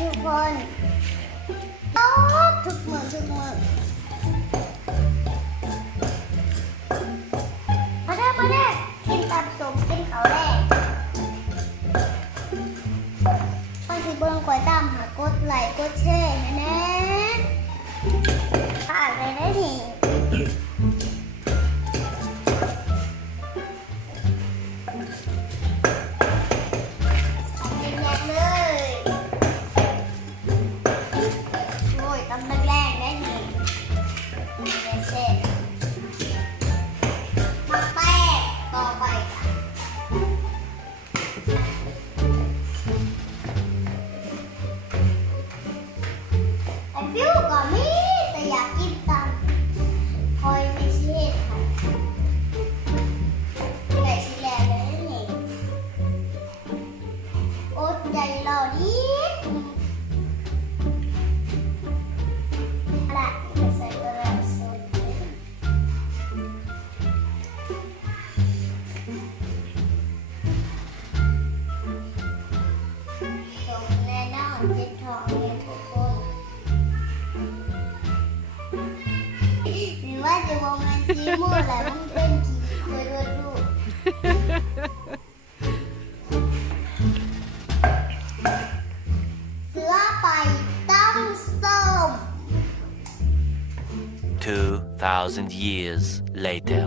ทุกคนทุกมื้อมาเด้อกินตับสุกกินข้าวแรกไปสิเบิ่งก๋วยตามหากดไลค์กดแชร์แน่ฝากเลยได้ทีฟิวก็มีแต่อยากกินตำคอยไม่เชื่อค่ะไก่สีแดงเลยนี่อดใจรอดิอะไรจะใส่กระสุนตรงแน่นอนเจ็ดทองเลยทุกคนว่าจะมองมันซีโม่แหละมันเป็นกี่เคยดูเสือไปตั้งส้ม 2,000 years later.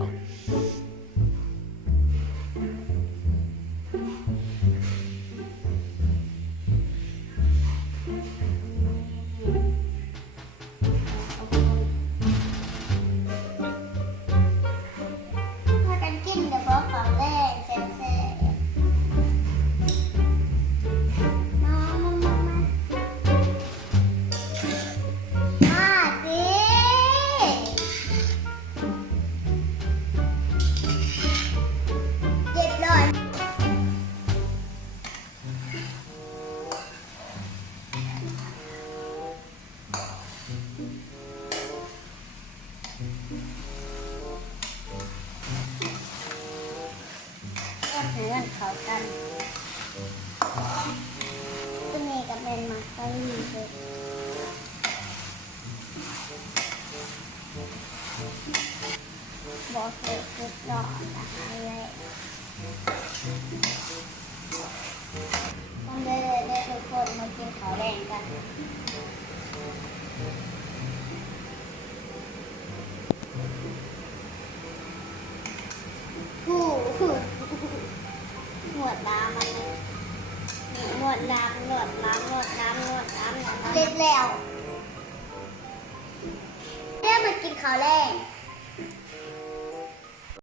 เพื่อนเขากันตัวนี้ก็เป็นมักกะลีเลยบอกเสร็จสุดยอดนะคะเลยต้องได้ทุกคนมากินข้าวแดงกันหนวดน้ำมันหนวดน้ำเสร็จแล้วเรียกมากินข้าวแรง